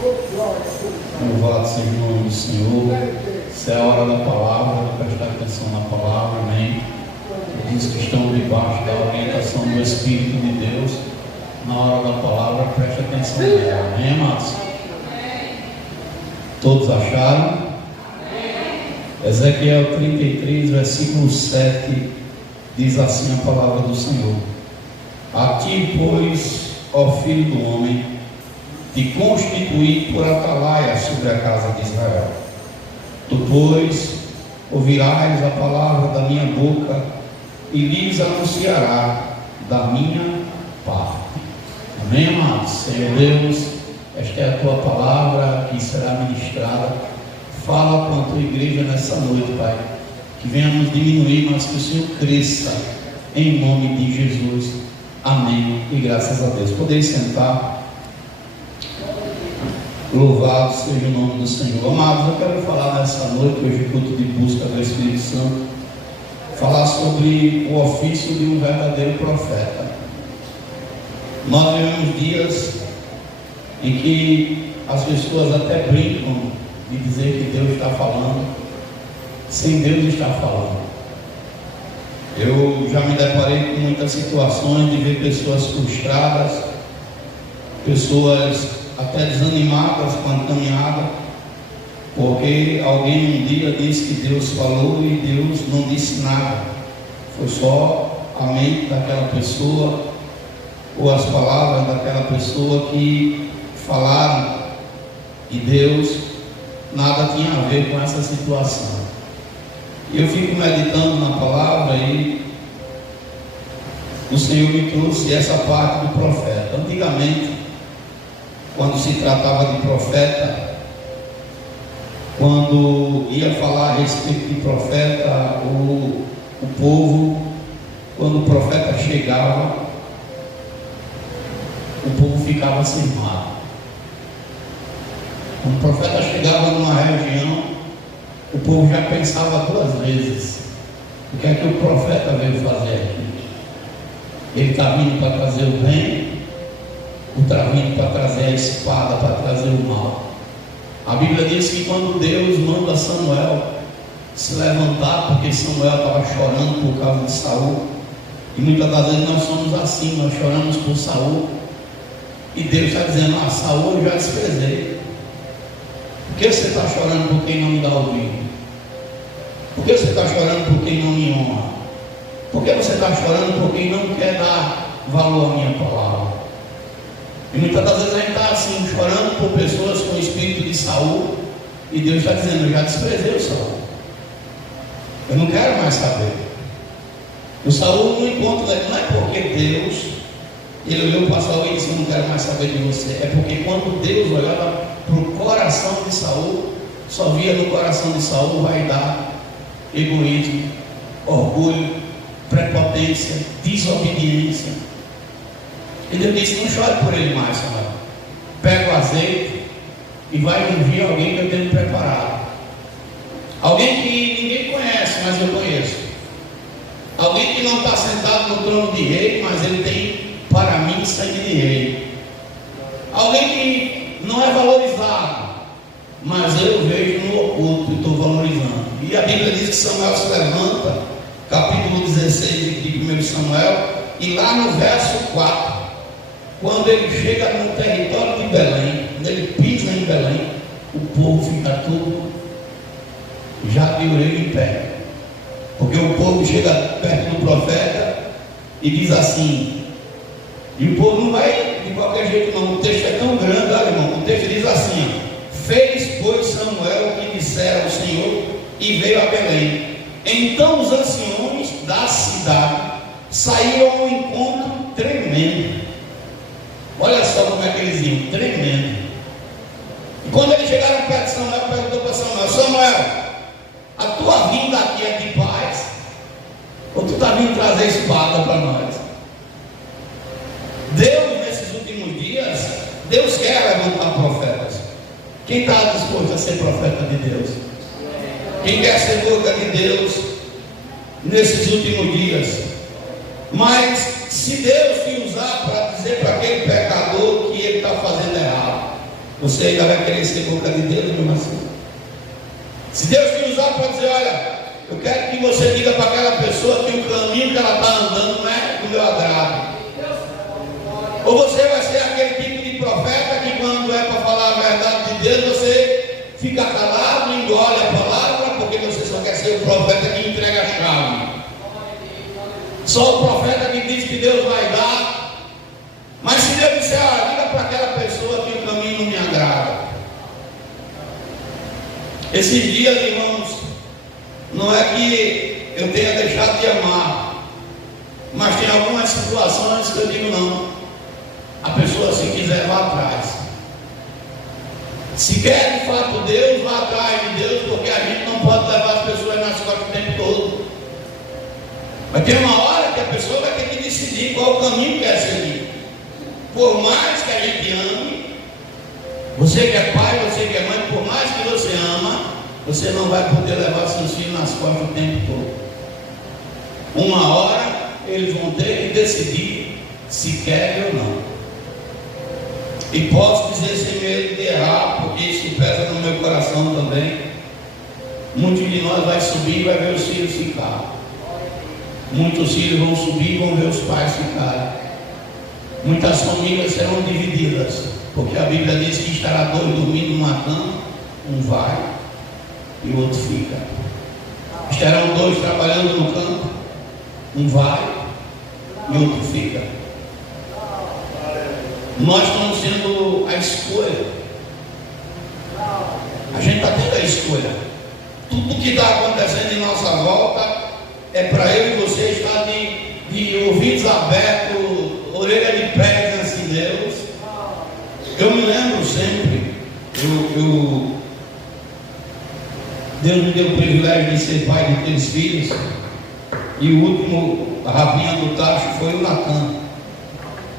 Louvado seja o nome do Senhor. Essa é a hora da palavra, prestar atenção na palavra, amém. Todos que estão debaixo da orientação do Espírito de Deus, na hora da palavra, preste atenção nela, amém, amados? Todos acharam? Ezequiel 33, versículo 7, diz assim a palavra do Senhor: A ti, pois, ó filho do homem, te constituí por atalaia sobre a casa de Israel. Tu, pois, ouvirás a palavra da minha boca e lhes anunciará da minha parte. Amém, amados? Senhor Deus, esta é a tua palavra que será ministrada. Fala com a tua igreja nessa noite, Pai, que venhamos diminuir, mas que o Senhor cresça, em nome de Jesus. Amém e graças a Deus. Podeis sentar. Louvado seja o nome do Senhor. Amados, eu quero falar nessa noite, hoje culto de busca do Espírito Santo, falar sobre o ofício de um verdadeiro profeta. Nós vivemos dias em que as pessoas até brincam de dizer que Deus está falando, sem Deus estar falando. Eu já me deparei com muitas situações de ver pessoas frustradas, pessoas até desanimadas com a caminhada, porque alguém um dia disse que Deus falou e Deus não disse nada. Foi só a mente daquela pessoa ou as palavras daquela pessoa que falaram, e Deus nada tinha a ver com essa situação. E eu fico meditando na palavra e o Senhor me trouxe essa parte do profeta. Antigamente, quando se tratava de profeta, quando ia falar a respeito de profeta, o povo, quando o profeta chegava, o povo ficava sem mar. Quando o profeta chegava numa região, o povo já pensava duas vezes: o que é que o profeta veio fazer aqui? Ele está vindo para trazer o bem, ou está vindo para trazer a espada, para trazer o mal? A Bíblia diz que quando Deus manda Samuel se levantar, porque Samuel estava chorando por causa de Saul, e muitas das vezes nós somos assim, nós choramos por Saul, e Deus está dizendo: Saul eu já desprezei. Por que você está chorando por quem não me dá ouvido? Por que você está chorando por quem não me honra? Por que você está chorando por quem não quer dar valor à minha palavra? E muitas das vezes a gente está assim, chorando por pessoas com o espírito de Saul, e Deus está dizendo: eu já desprezei o Saul, eu não quero mais saber. O Saul não encontra, não é porque Deus, ele olhou para Saul e disse: eu não quero mais saber de você. É porque quando Deus olhava para o coração de Saul, só via no coração de Saul vaidade, egoísmo, orgulho, prepotência, desobediência. E Deus disse: não chore por ele mais, Samuel. Pega o azeite e vai ungir alguém que eu tenho preparado. Alguém que ninguém conhece, mas eu conheço. Alguém que não está sentado no trono de rei, mas ele tem para mim sangue de rei. Alguém que não é valorizado, mas eu vejo no oculto e estou valorizando. E a Bíblia diz que Samuel se levanta, capítulo 16 de 1 Samuel, e lá no verso 4, quando ele chega no território de Belém, quando ele pisa em Belém, o povo fica tudo já de orelha em pé, porque o povo chega perto do profeta e diz assim, e o povo não vai de qualquer jeito não, o texto é tão grande, olha, irmão, o texto diz assim: fez pois Samuel o que dissera o Senhor e veio a Belém. Então os anciões da cidade saíram ao encontro tremendo. Olha só como é que eles iam, tremendo. E quando eles chegaram perto de Samuel, perguntou para Samuel: Samuel, a tua vinda aqui é de paz? Ou tu está vindo trazer espada para nós? Deus, nesses últimos dias, Deus quer levantar profetas. Quem está disposto a ser profeta de Deus? Quem quer ser boca de Deus nesses últimos dias? Mas se Deus te usar para dizer para aquele pecador que ele está fazendo errado, Você ainda vai querer ser boca de Deus, meu irmão? Se Deus te usar para dizer, olha, eu quero que você diga para aquela pessoa que o caminho que ela está andando não é do meu agrado. Ou você vai ser aquele tipo de profeta que quando é para falar a verdade de Deus, você fica calado, engole a palavra, porque você só quer ser o profeta que entrega a chave. Só o profeta que diz que Deus vai dar. Mas se Deus disser, olha, diga para aquela pessoa que o caminho não me agrada. Esses dias, irmãos, não é que eu tenha deixado de amar, mas tem algumas situações que eu digo não. A pessoa, se quiser, vá atrás. Se quer de fato Deus, vá atrás de Deus, porque a gente não pode levar as pessoas nas costas o tempo todo. Vai ter uma hora que a pessoa vai ter que decidir qual o caminho que quer seguir. Por mais que a gente ame, você que é pai, você que é mãe, por mais que você ama, você não vai poder levar seus filhos nas costas o tempo todo. Uma hora eles vão ter que decidir se querem ou não. E posso dizer sem medo de errar, porque isso pesa no meu coração também. Muitos de nós vai subir e vai ver os filhos ficar. Muitos filhos vão subir e vão ver os pais ficarem. Muitas famílias serão divididas, porque a Bíblia diz que estará dois dormindo numa cama, um vai e o outro fica. Estarão dois trabalhando no campo, um vai e o outro fica. Nós estamos tendo a escolha. A gente está tendo a escolha. Tudo que está acontecendo em nossa volta é para eu e você estar de ouvidos abertos, orelha de pé diante de Deus. Eu me lembro sempre, Deus me deu o privilégio de ser pai de 3 filhos, e o último rapinha do tacho foi o Natan.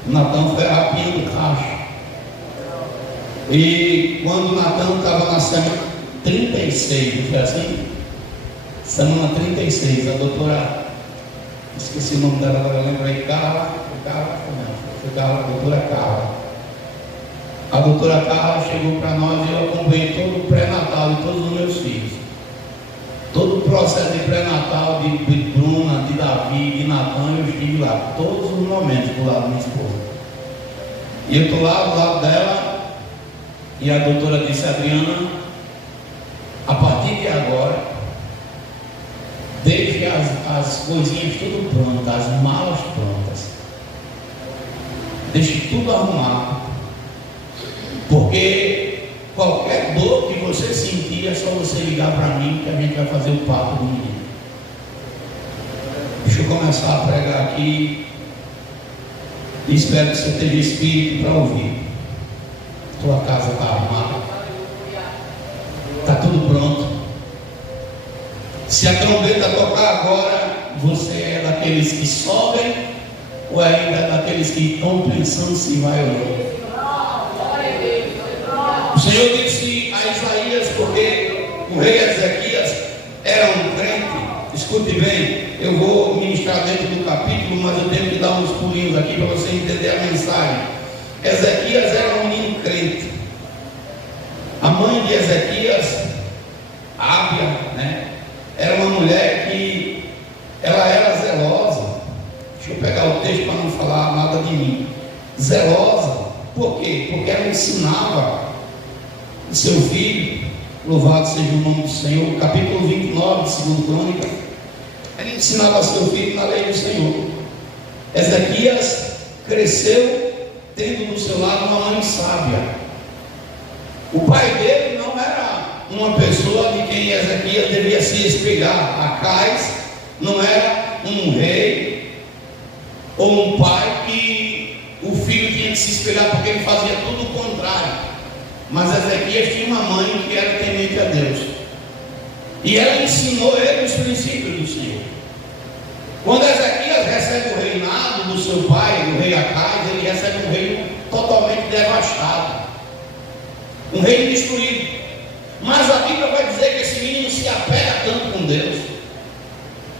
O Natan foi a rapinha do tacho. E quando o Natan estava na semana 36, não foi assim? Semana 36, a doutora, esqueci o nome dela agora, eu lembrei, a doutora Carla. A doutora Carla chegou para nós e eu acompanhei todo o pré-natal de todos os meus filhos. Todo o processo de pré-natal de Bruna, de Davi, de Natan, eu estive lá, todos os momentos do lado da minha esposa. E eu estou lá do lado dela, e a doutora disse, Adriana, a partir de agora, deixe as coisinhas tudo prontas, as malas prontas. Deixe tudo arrumado. Porque qualquer dor que você sentir, é só você ligar para mim que a gente vai fazer o parto do menino. Deixa eu começar a pregar aqui. E espero que você tenha espírito para ouvir. Tua casa está arrumada. Está tudo pronto. Se a trombeta tocar agora, você é daqueles que sobem ou ainda é daqueles que estão pensando se vai ou não? O Senhor disse a Isaías, porque o rei Ezequias era um crente. Escute bem, eu vou ministrar dentro do capítulo, mas eu tenho que dar uns pulinhos aqui para você entender a mensagem. Ezequias era um menino crente. A mãe de Ezequias, Ábia, né, era uma mulher que ela era zelosa. Deixa eu pegar o texto para não falar nada de mim. Zelosa. Por quê? Porque ela ensinava o seu filho, louvado seja o nome do Senhor, capítulo 29 de 2 Crônica, ela ensinava seu filho na lei do Senhor. Ezequias cresceu tendo do seu lado uma mãe sábia. O pai dele não era uma pessoa de quem Ezequias devia se espelhar. Acais não era um rei ou um pai que o filho tinha que se espelhar, porque ele fazia tudo o contrário. Mas Ezequias tinha uma mãe que era temente a Deus, e ela ensinou ele os princípios do Senhor. Quando Ezequias recebe o reinado do seu pai, o rei Acais, ele recebe um reino totalmente devastado, um reino destruído. Mas a Bíblia vai dizer que esse menino se apega tanto com Deus.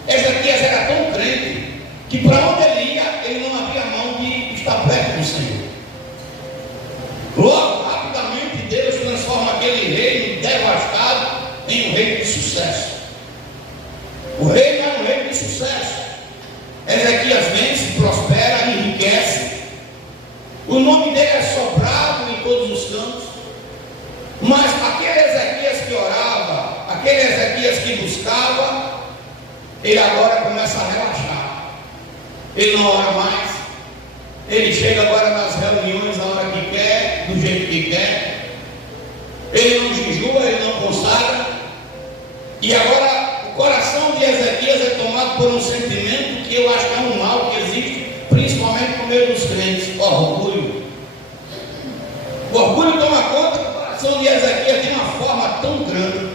Ezequias era tão crente que para onde ele ia, ele não abria mão de estar perto do Senhor. Logo, rapidamente, que buscava, ele agora começa a relaxar. Ele não ora mais. Ele chega agora nas reuniões na hora que quer, do jeito que quer. Ele não jejua, ele não consagra. E agora o coração de Ezequias é tomado por um sentimento que eu acho que é um mal que existe, principalmente no meio dos crentes: orgulho. O orgulho toma conta do coração de Ezequias de uma forma tão grande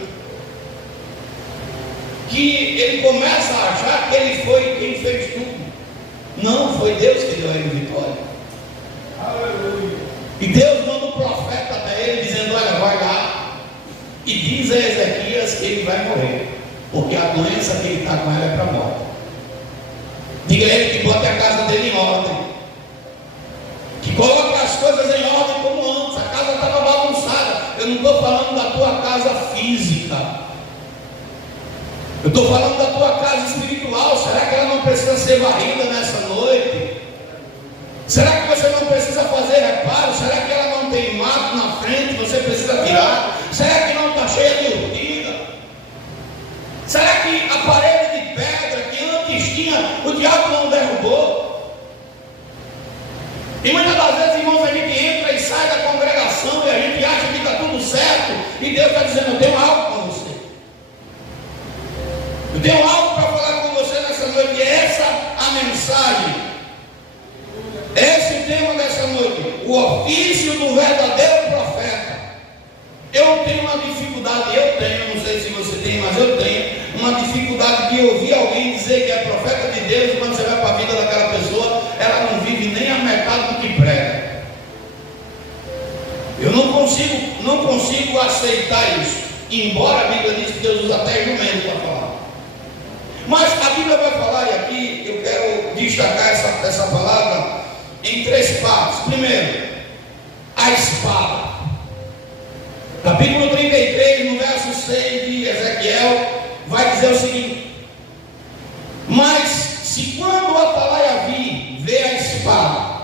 que ele começa a achar que ele foi quem fez tudo. Não, foi Deus que deu a ele vitória. Aleluia. E Deus manda um profeta até ele dizendo: olha, vai lá e diz a Ezequias que ele vai morrer, porque a doença que ele está com ela é para a morte. Diga a ele que bote a casa dele em ordem, que coloque as coisas em ordem como antes. A casa estava bagunçada. Eu não estou falando da tua casa física, eu estou falando da tua casa espiritual. Será que ela não precisa ser varrida nessa noite? Será que você não precisa fazer reparo? Será que ela não tem mato na frente? Você precisa tirar? Será que não está cheia de urtiga? Será que a parede de pedra que antes tinha, o diabo não derrubou? E muitas das vezes, irmãos, a gente entra e sai da congregação e a gente acha que está tudo certo, e Deus está dizendo: eu tenho algo com você. Eu tenho algo para falar com você nessa noite. E essa a mensagem. Esse é o tema dessa noite: o ofício do verdadeiro profeta. Eu tenho uma dificuldade, não sei se você tem, mas eu tenho uma dificuldade de ouvir alguém dizer que é profeta de Deus, e quando você vai para a vida daquela pessoa, ela não vive nem a metade do que prega. Eu não consigo aceitar isso, embora a Bíblia diz que Deus usa até jumento para falar. Mas a Bíblia vai falar, e aqui eu quero destacar essa palavra em três partes. Primeiro, a espada. Capítulo 33, no verso 6 de Ezequiel, vai dizer o seguinte: mas se quando o atalaia vir, vê a espada,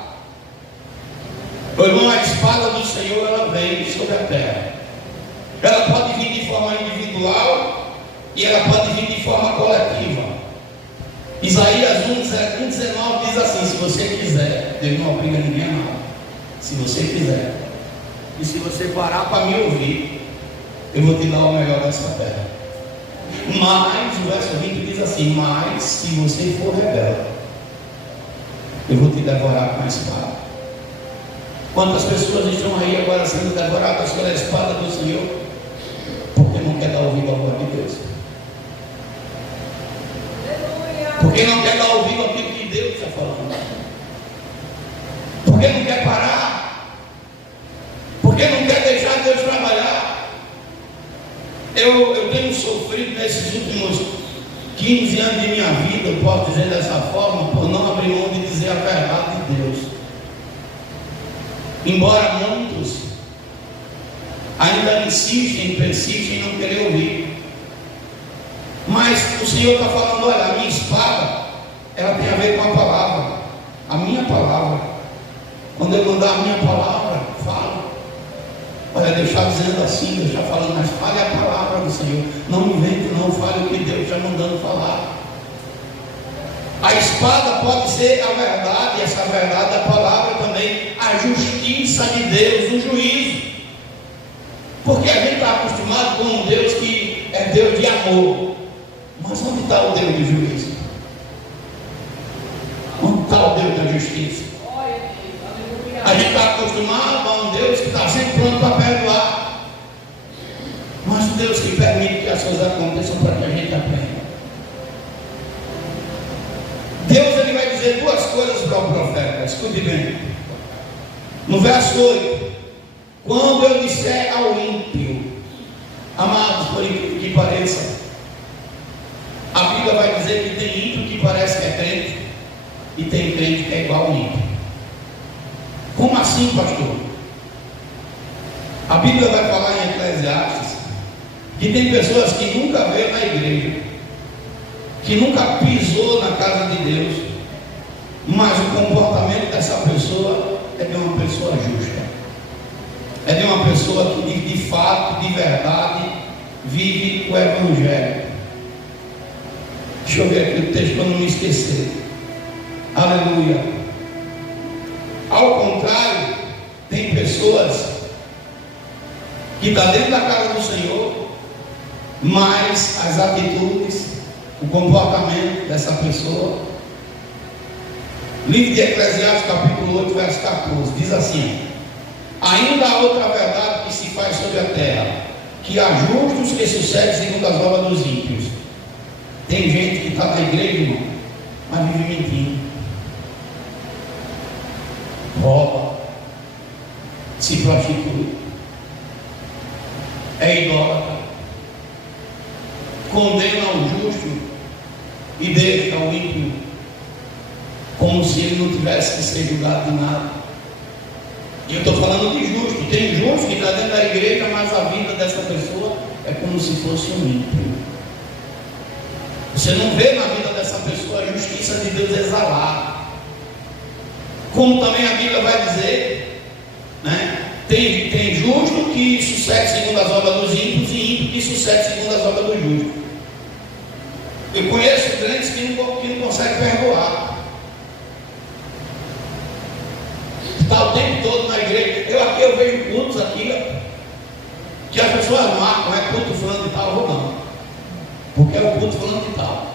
meu irmão, a espada do Senhor, ela vem sobre a terra. Ela pode vir de forma individual e ela pode vir de forma coletiva. Isaías 1,19 diz assim: se você quiser, Deus não obriga ninguém a nada. Se você quiser, e se você parar para me ouvir, eu vou te dar o melhor dessa terra. Mas o verso 20 diz assim: mas se você for rebelde, eu vou te devorar com a espada. Quantas pessoas estão aí agora sendo devoradas pela espada do Senhor, porque não quer dar ouvido ao voz de Deus? Porque não quer dar ouvido àquilo que Deus está falando? Porque não quer parar? Porque não quer deixar Deus trabalhar? Eu tenho sofrido nesses últimos 15 anos de minha vida, eu posso dizer dessa forma, por não abrir mão de dizer a verdade de Deus. Embora muitos ainda insistem, persistem em não querer ouvir. Mas o Senhor está falando: olha, a minha espada, ela tem a ver com a palavra. A minha palavra. Quando eu mandar a minha palavra, fala. Olha, Deus está dizendo assim, Deus está falando, mas fale a palavra do Senhor. Não invente, não fale o que Deus está mandando falar. A espada pode ser a verdade, e essa verdade, a palavra também, a justiça de Deus, o juízo. Porque a gente está acostumado com um Deus que é Deus de amor. Mas onde está o Deus de juízo? Onde está o Deus da justiça? A gente está acostumado a um Deus que está sempre pronto para perdoar. Mas o Deus que permite que as coisas aconteçam para que a gente aprenda. Deus, ele vai dizer duas coisas para o profeta, escute bem. No verso 8: quando eu disser ao ímpio, amados, por incrível que pareça, a Bíblia vai dizer que tem ímpio que parece que é crente, e tem crente que é igual ao ímpio. Como assim, pastor? A Bíblia vai falar em Eclesiastes que tem pessoas que nunca veio na igreja, que nunca pisou na casa de Deus, mas o comportamento dessa pessoa é de uma pessoa justa, é de uma pessoa que de fato, de verdade, vive o Evangelho. Deixa eu ver aqui o texto para não me esquecer. Aleluia. Ao contrário, tem pessoas que estão dentro da casa do Senhor, mas as atitudes, o comportamento dessa pessoa. Livro de Eclesiastes, capítulo 8, verso 14, diz assim: ainda há outra verdade que se faz sobre a terra, que há justos que sucedem segundo as obras dos ímpios. Tem gente que está na igreja, irmão, mas vive mentindo, rouba, se prostitui, é idólatra, condena o justo e deixa o ímpio como se ele não tivesse que ser julgado de nada. E eu estou falando de justo. Tem justo que está dentro da igreja, mas a vida dessa pessoa é como se fosse um ímpio. Você não vê na vida dessa pessoa a justiça de Deus exalada. Como também a Bíblia vai dizer, né? Tem justo que sucede segundo as obras dos ímpios e ímpio que sucede segundo as obras dos justos. Eu conheço crentes que não conseguem perdoar. Está o tempo todo na igreja. Eu vejo cultos aqui que as pessoas marcam, é culto fulano de tal, eu vou não, porque é o culto fulano de tal.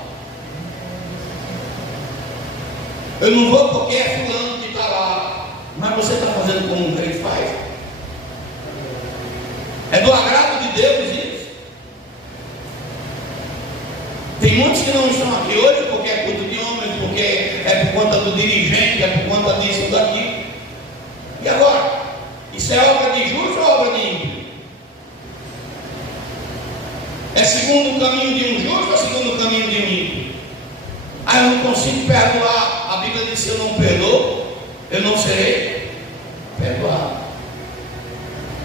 Eu não vou porque é fulano que está lá. Mas você está fazendo como um crente faz? É do agrado de Deus isso. Tem muitos que não estão aqui hoje porque é culto de homens, porque é por conta do dirigente, é por conta disso ou daquilo. E agora? Isso é obra de justo ou obra de ímpio? É segundo o caminho de um justo ou segundo o caminho de um ímpio? Ah, eu não consigo perdoar. A Bíblia diz: se eu não perdoo, eu não serei perdoado.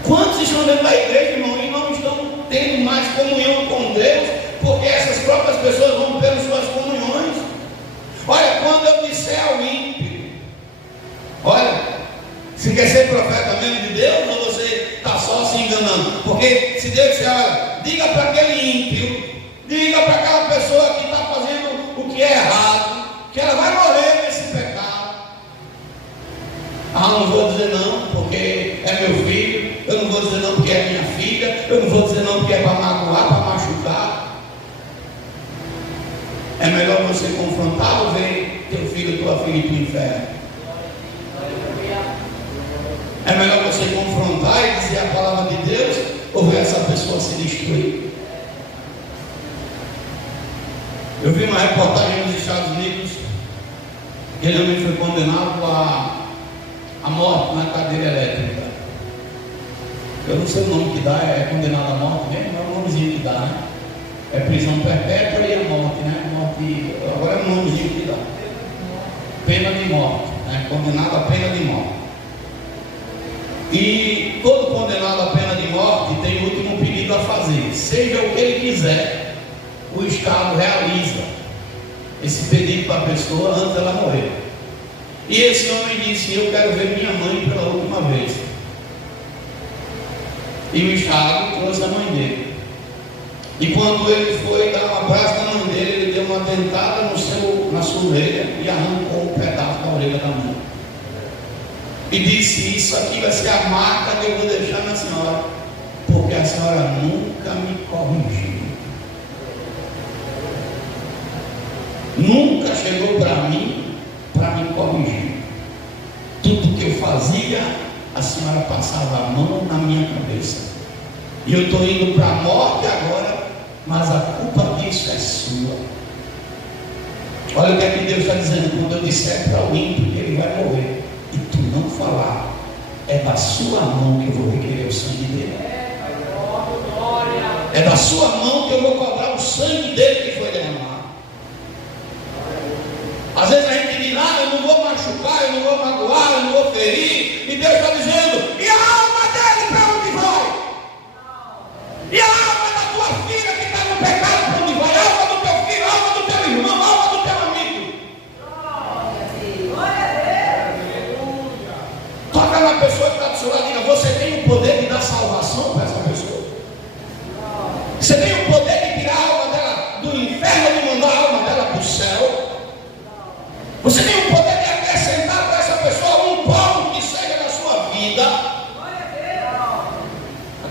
Quantos estão dentro da igreja, irmão, e não estão tendo mais comunhão com Deus, porque essas próprias pessoas vão romperam suas comunhões? Olha, quando eu disser ao ímpio, olha, se quer ser profeta mesmo de Deus, ou você está só se enganando? Porque se Deus disser, olha, diga para aquele ímpio, diga para aquela pessoa que está fazendo o que é errado, que ela vai morrer nesse pecado. Ah, não vou dizer não, porque é meu filho. Eu não vou dizer não porque é minha filha. Eu não vou dizer não porque é para magoar, para machucar. É melhor você confrontar ou ver teu filho, tua filha ir para o inferno. É melhor você confrontar e dizer a palavra de Deus ou ver essa pessoa se destruir. Eu vi uma reportagem nos Estados Unidos. Aquele homem foi condenado à morte na cadeira elétrica. Eu não sei o nome que dá, é condenado à morte mesmo, é o nomezinho que dá, né? É prisão perpétua e a morte, né? Morte, agora é o nomezinho que dá. Pena de morte, né? Condenado à pena de morte. E todo condenado à pena de morte tem o último pedido a fazer. Seja o que ele quiser, o Estado realiza esse pedido para a pessoa antes dela morrer. E esse homem disse: eu quero ver minha mãe pela última vez. E o Estado trouxe a mãe dele. E quando ele foi dar um abraço na mãe dele, ele deu uma dentada na sua orelha e arrancou um pedaço da orelha da mãe. E disse: isso aqui vai ser a marca que eu vou deixar na senhora, porque a senhora nunca me corrigiu. Nunca chegou para mim para me corrigir. Tudo que eu fazia, a senhora passava a mão na minha cabeça. E eu estou indo para a morte agora, mas a culpa disso é sua. Olha o que é que Deus está dizendo: quando eu disser para o ímpio que ele vai morrer e tu não falar, é da sua mão que eu vou requerer o sangue dele. É da sua mão que eu vou cobrar o sangue dele que foi derramado. Às vezes a gente diz: eu não vou machucar, eu não vou magoar, eu não vou ferir. E Deus está dizendo: e a alma dele para onde vai? E a alma da tua filha que está no pecado para onde vai? A alma do teu filho, a alma do teu irmão, a alma do teu amigo. Toca na pessoa que está do seu lado e diga: você tem o poder de dar salvação para essa pessoa? Você tem o poder de tirar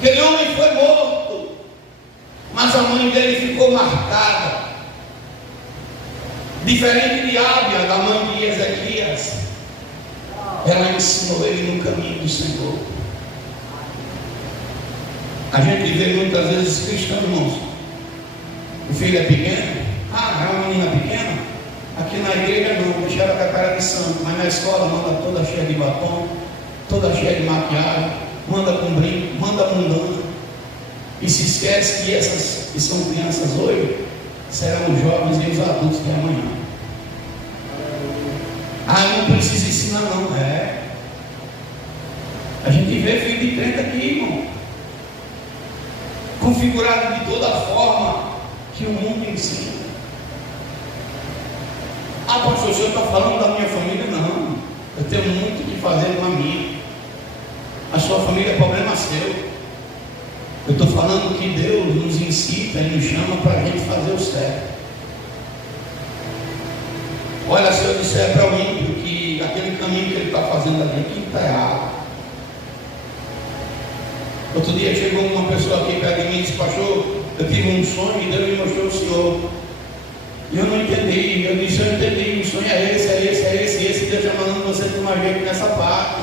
Aquele homem foi morto, mas a mãe dele ficou marcada. Diferente de Ábia, da mãe de Ezequias, ela ensinou ele no caminho do Senhor. A gente vê muitas vezes cristãos, irmãos, o filho é pequeno, é uma menina pequena, aqui na igreja não, deixa ela com a cara de santo, mas na escola manda toda cheia de batom, toda cheia de maquiagem, manda com brinco, manda mundana, e se esquece que essas que são crianças hoje serão os jovens e os adultos de amanhã. Não precisa ensinar não, a gente vê filho de crente aqui, irmão, configurado de toda forma que o mundo ensina. Pastor, o senhor está falando da minha família? Não, eu tenho muito que fazer com a minha. A sua família é problema seu. Eu estou falando que Deus nos incita e nos chama para a gente fazer o certo. Olha, se eu disser para o ímpio que aquele caminho que ele está fazendo ali, que está errado. Outro dia chegou uma pessoa aqui perto de mim e disse: pastor, eu tive um sonho e Deus me mostrou o senhor. E eu não entendi. Eu disse: eu entendi, o sonho é esse. Deus está mandando você tomar jeito nessa parte.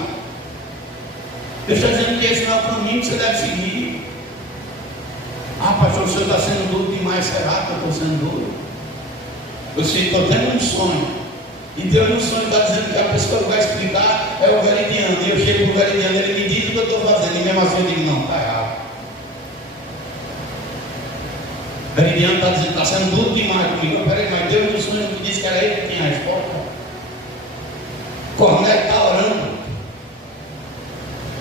Deus está dizendo que esse não é o caminho que você deve seguir. Pastor, o senhor está sendo duro demais. Será que eu estou sendo duro? Eu sei que estou tendo um sonho. E Deus no sonho está dizendo que a pessoa que vai explicar é o veridiano. E eu chego para o veridiano, ele me diz o que eu estou fazendo. E mesmo assim eu digo: não, está errado. O veridiano está dizendo: está sendo duro demais comigo. Peraí, mas Deus no sonho me disse que era ele que tinha a resposta. Cornélio está orando.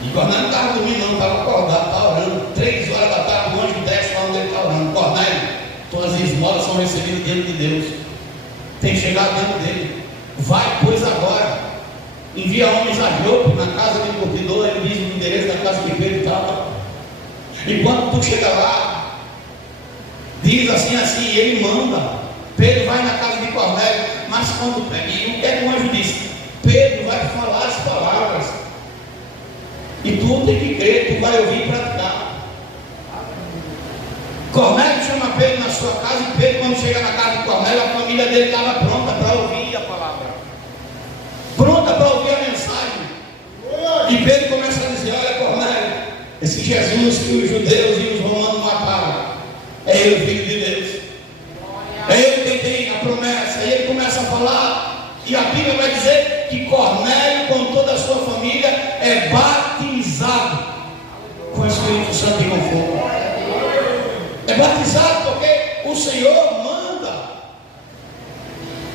E Cornélio não estava dormindo, não, estava acordado, está orando. 3 horas da tarde, o anjo desce lá onde ele está orando. Cornélio, tuas esmolas são recebidas diante de Deus. Tem que chegar diante dele. Vai, pois, agora. Envia homens a Jope, na casa do curtidor. Ele diz o endereço da casa que Pedro estava. E quando tu chega lá, diz assim, ele manda. Pedro vai na casa de Cornélio. Mas quando pega, e o que é que o anjo disse? Pedro vai falar as palavras. E tu tem que crer, tu vai ouvir e praticar. Cornélio chama Pedro na sua casa, e Pedro, quando chega na casa de Cornélio, a família dele estava pronta para ouvir a palavra, pronta para ouvir a mensagem. E Pedro começa a dizer: olha, Cornélio, esse Jesus que os judeus e os romanos mataram, é ele, filho de Deus, é ele quem tem a promessa. E ele começa a falar, e a Bíblia vai dizer que Cornélio, com toda a sua família, é batizado com o Espírito Santo e com fogo. É batizado porque o Senhor manda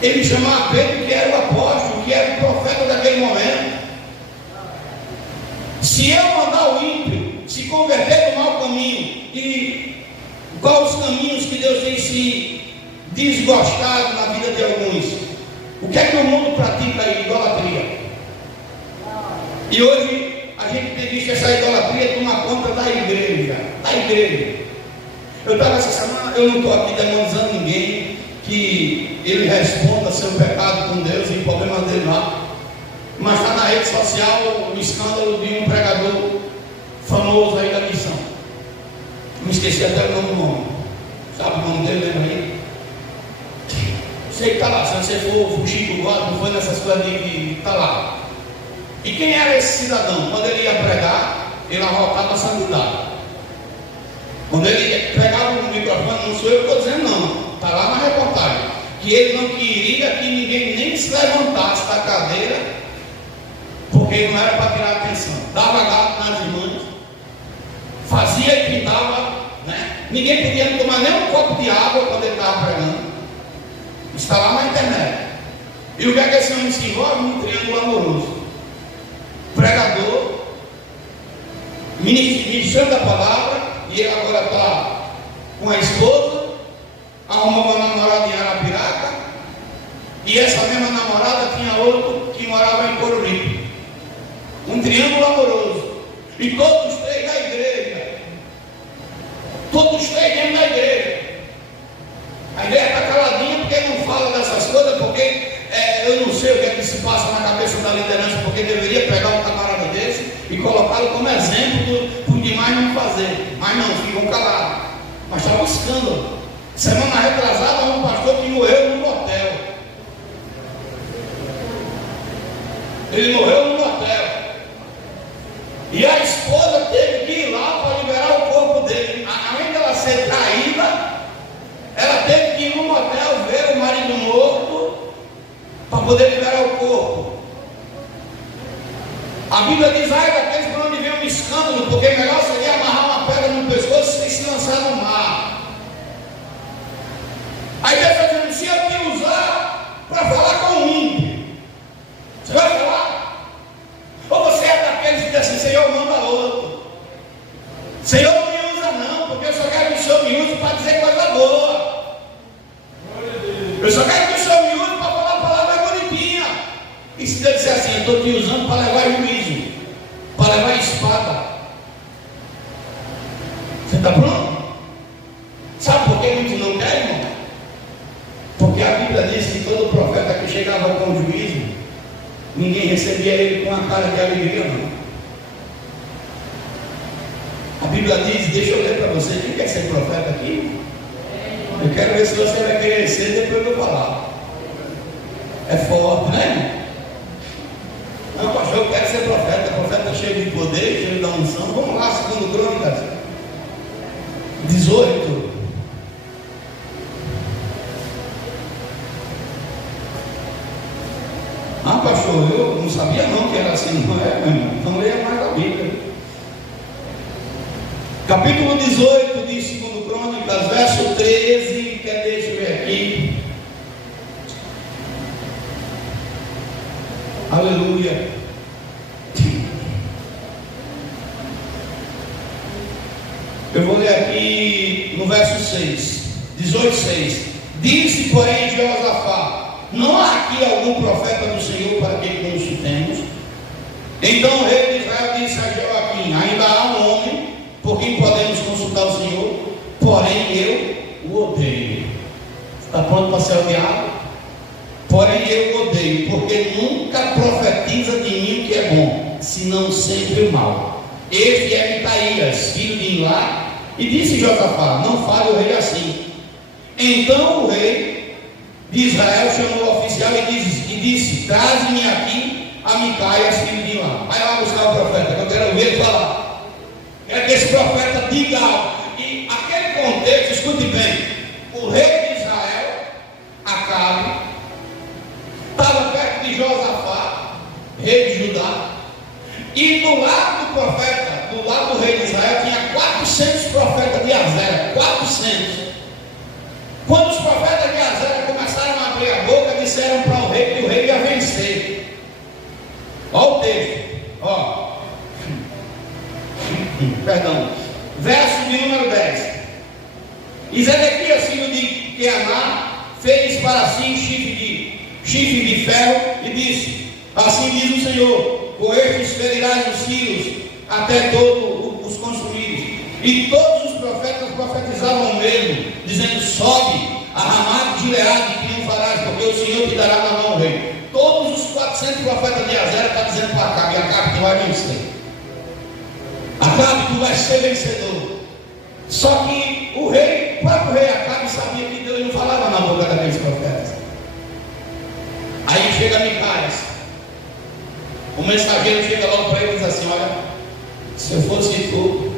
ele chamar Pedro, que era o apóstolo, que era o profeta daquele momento. Se eu mandar o ímpio se converter do mau caminho, e quais os caminhos que Deus tem se desgostado na vida de alguns? O que é que o mundo pratica aí? Idolatria. E hoje a gente tem visto essa idolatria tomar conta da igreja. Eu estava essa semana, eu não estou aqui demonizando ninguém que ele responda seu pecado com Deus e o problema dele lá. Mas está na rede social o escândalo de um pregador famoso aí da missão. Me esqueci até o nome do homem. Sabe o nome dele, lembra aí? Sei que está lá, se você for fugir do gosto, não foi nessas coisas de está lá. E quem era esse cidadão? Quando ele ia pregar, ele arrotava a santidade. Quando ele pegava o microfone, não sou eu que estou dizendo, não, está lá na reportagem, que ele não queria que ninguém nem se levantasse da cadeira, porque não era para tirar atenção. Dava gato nas irmãs, fazia e pintava, né? Ninguém podia tomar nem um copo de água quando ele estava pregando. Está lá na internet. E o que é que esse homem se envolve? Um triângulo amoroso. Pregador, ministrando da palavra. E ele agora está com a esposa, arrumou uma namorada em Arapiraca, e essa mesma namorada tinha outro que morava em Coruripe. Um triângulo amoroso. E todos 3 da igreja. Todos 3 dentro da igreja. A igreja está caladinha porque não fala dessas coisas, porque eu não sei o que é que se passa na cabeça da liderança, porque deveria pegar um camarada desse e colocá-lo como exemplo para os demais não fazerem. fazer, mas não ficam calados. Mas está um escândalo. Semana retrasada, um pastor que morreu num motel. Ele morreu num motel. E a esposa teve que ir lá para liberar o corpo dele. Além dela ser traída, ela teve que ir no motel ver o marido morto para poder liberar o corpo. A Bíblia diz: ai daqueles por onde vem um escândalo, porque melhor seria amarrar uma pedra no pescoço e se lançar no mar. Aí Deus está dizendo: se eu te usar para falar com o ímpio, você vai falar? Ou você é daqueles que diz assim: Senhor, manda outro. Senhor, não me usa não, porque eu só quero que o Senhor me use para dizer coisa boa. Eu só quero que o Senhor me use para falar palavra bonitinha. E se Deus disser assim: eu estou te usando para levar juízo, para levar espada, você está pronto? Sabe por que muitos não querem, irmão? Porque a Bíblia diz que todo profeta que chegava com juízo, ninguém recebia ele com a cara de alegria, não. A Bíblia diz, deixa eu ler para você: quem quer ser profeta aqui? Eu quero ver se você vai querer ser depois de eu falar. É forte, né? Não, pastor, eu quero ser profeta cheio de poder, cheio da unção. Vamos lá, 2 Crônicas 18. Ah, pastor, eu não sabia não que era assim. Não é, meu irmão? Então leia mais a Bíblia. Capítulo 18 de 2 Crônicas, verso 13. Deixa eu ver aqui. Aleluia. Eu vou ler aqui no verso 6. 18:6. Disse, porém, Jeosafá: não há aqui algum profeta do Senhor para que consultemos? Então o rei de Israel disse a Joaquim: ainda há um homem por quem podemos consultar o Senhor, porém eu o odeio. Está pronto para ser odiado? Porém eu o odeio, porque nunca profetiza de mim o que é bom, senão sempre o mal. Este é Mitaías, filho de Ilá. E disse Josafá: não fale o rei assim. Então o rei de Israel chamou o oficial e disse: traze-me aqui a Micaias, filho de Ilá. Vai lá buscar o profeta, que eu quero ver ele falar. Quero que esse profeta diga algo. E aquele contexto, escute bem: o rei de Israel, Acabe, estava perto de Josafá, rei de Judá, e do lado do profeta, do lado do rei de Israel, tinha 400 profetas de Azera. 400. Quando os profetas de Azera começaram a abrir a boca, disseram para o rei que o rei ia vencer. Olha o texto, ó. Perdão, verso de número 10. E Zedequias, filho de Queaná, fez para si chifre de ferro e disse: assim diz o Senhor: com estes ferirás os filhos até todos os consumidos. E todos os profetas profetizavam mesmo, dizendo: sobe a Ramá de Gileade, que não farás, porque o Senhor te dará na mão, rei. Todos os 400 profetas de Azera estão dizendo para Acabe: Acabe, tu vai vencer. Acabe, tu vai ser vencedor. Só que o próprio rei Acabe sabia que Deus não falava na boca daqueles profetas. Aí chega Micaias, o mensageiro chega logo para ele e diz assim: olha, se eu fosse tu,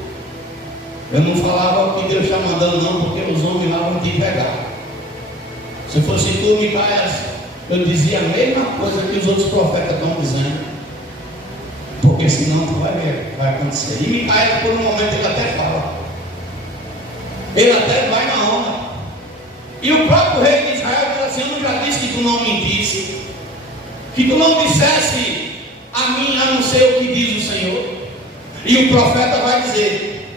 eu não falava o que Deus está mandando não, porque os homens lá vão te pegar. Se eu fosse tu, Micaias, eu dizia a mesma coisa que os outros profetas estão dizendo, porque senão tu vai ver, vai acontecer. E Micaias, por um momento, ele até fala, ele até vai na onda. E o próprio rei de Israel diz assim: eu já disse que tu não mentisse, que tu não dissesse a mim a não ser o que diz o Senhor. E o profeta vai dizer,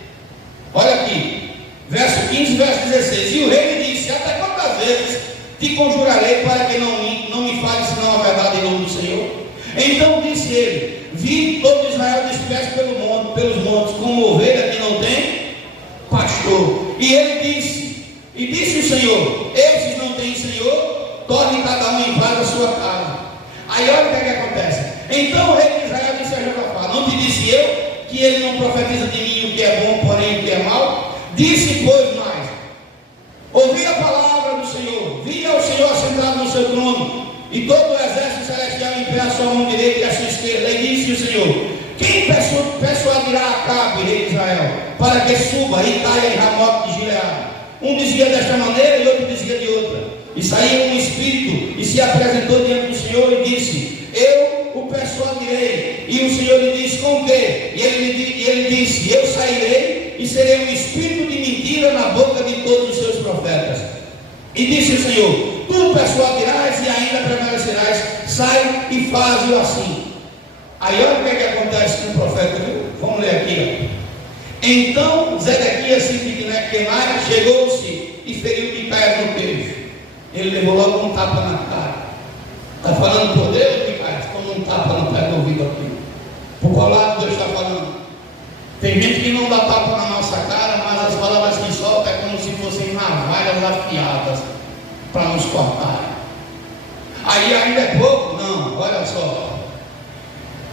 olha aqui, verso 15, verso 16: e o rei lhe disse: até quantas vezes te conjurarei para que não me fale senão a verdade em nome do Senhor? Então disse ele: vi todo Israel disperso pelos montes, como ovelha que não tem pastor. E ele disse o Senhor: esses não têm Senhor, torne cada um em paz a sua casa. Aí olha o que é que acontece. Então o rei de Israel disse a Josafá: não te disse eu que ele não profetiza de mim o que é bom, porém pois, mais? Ouvi a palavra do Senhor, via o Senhor assentado no seu trono, e todo o exército celestial em pé à sua mão direita e à sua esquerda. E disse o Senhor: quem persuadirá Acabe, rei de Israel, para que suba e caia em Ramote de Gileade? Um dizia desta maneira e outro dizia de outra. E saiu um espírito e se apresentou diante do Senhor e disse: eu o persuadirei. E o Senhor lhe disse: com quê? E ele disse: eu sairei e serei um espírito de mentira na boca de todos os seus profetas. E disse o Senhor: tu persuadirás e ainda prevalecerás. Sai e faz-o assim. Aí olha o que acontece com o profeta, viu? Vamos ler aqui, ó. Então Zedequias, filho de Quenaia, chegou-se e feriu Micaia no queijo. Ele levou logo um tapa na cara. Está falando por Deus, Micaia? Como um tapa no pé do ouvido aqui. Por qual lado Deus está falando? Tem gente que não dá tapa na nossa cara, mas as palavras que soltam é como se fossem navalhas afiadas para nos cortar. Aí ainda é pouco? Não, olha só.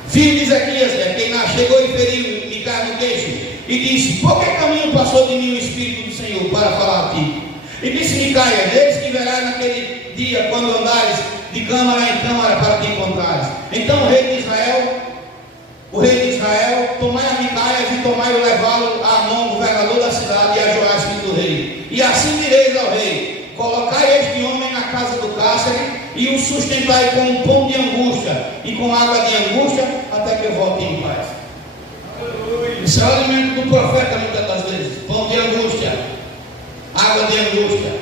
Filho de Zedequias, Quenaia, chegou e feriu Micaia no queixo. E disse: por que caminho passou de mim o Espírito do Senhor para falar a ti? E disse Micaia: eis que verás naquele dia, quando andares de câmara em câmara para te encontrares. Então o rei de Israel, tomai a Micaia e tomai-o, levá-lo a Amon, governador da cidade, e a Joás, filho do rei. E assim direis ao rei: colocai este homem na casa do cárcere e o sustentai com um pão de angústia e com água de angústia, até que eu volte em paz. Isso é o alimento do profeta muitas das vezes. Pão de angústia, água de angústia.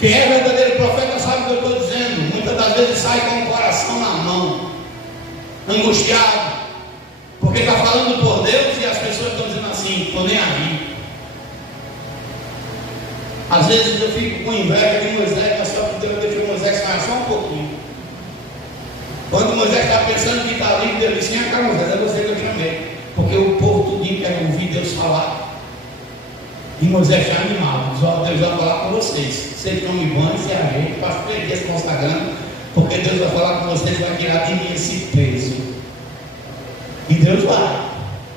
Quem é verdadeiro profeta sabe o que eu estou dizendo. Muitas das vezes sai com o coração na mão, angustiado, porque está falando por Deus e as pessoas estão dizendo assim: estou nem aí. Às vezes eu fico com inveja de Moisés, mas só que Deus deixou Moisés falar só um pouquinho. Quando Moisés está pensando que está livre, Deus disse: cá, Moisés, é você que eu chamei. Porque o povo tudinho quer ouvir Deus falar. E Moisés já animado: Deus vai falar com vocês. Vocês tomem banho, se ajeitem, passem 3 dias consagrando, porque Deus vai falar com vocês, vai tirar de mim esse peso. E Deus vai.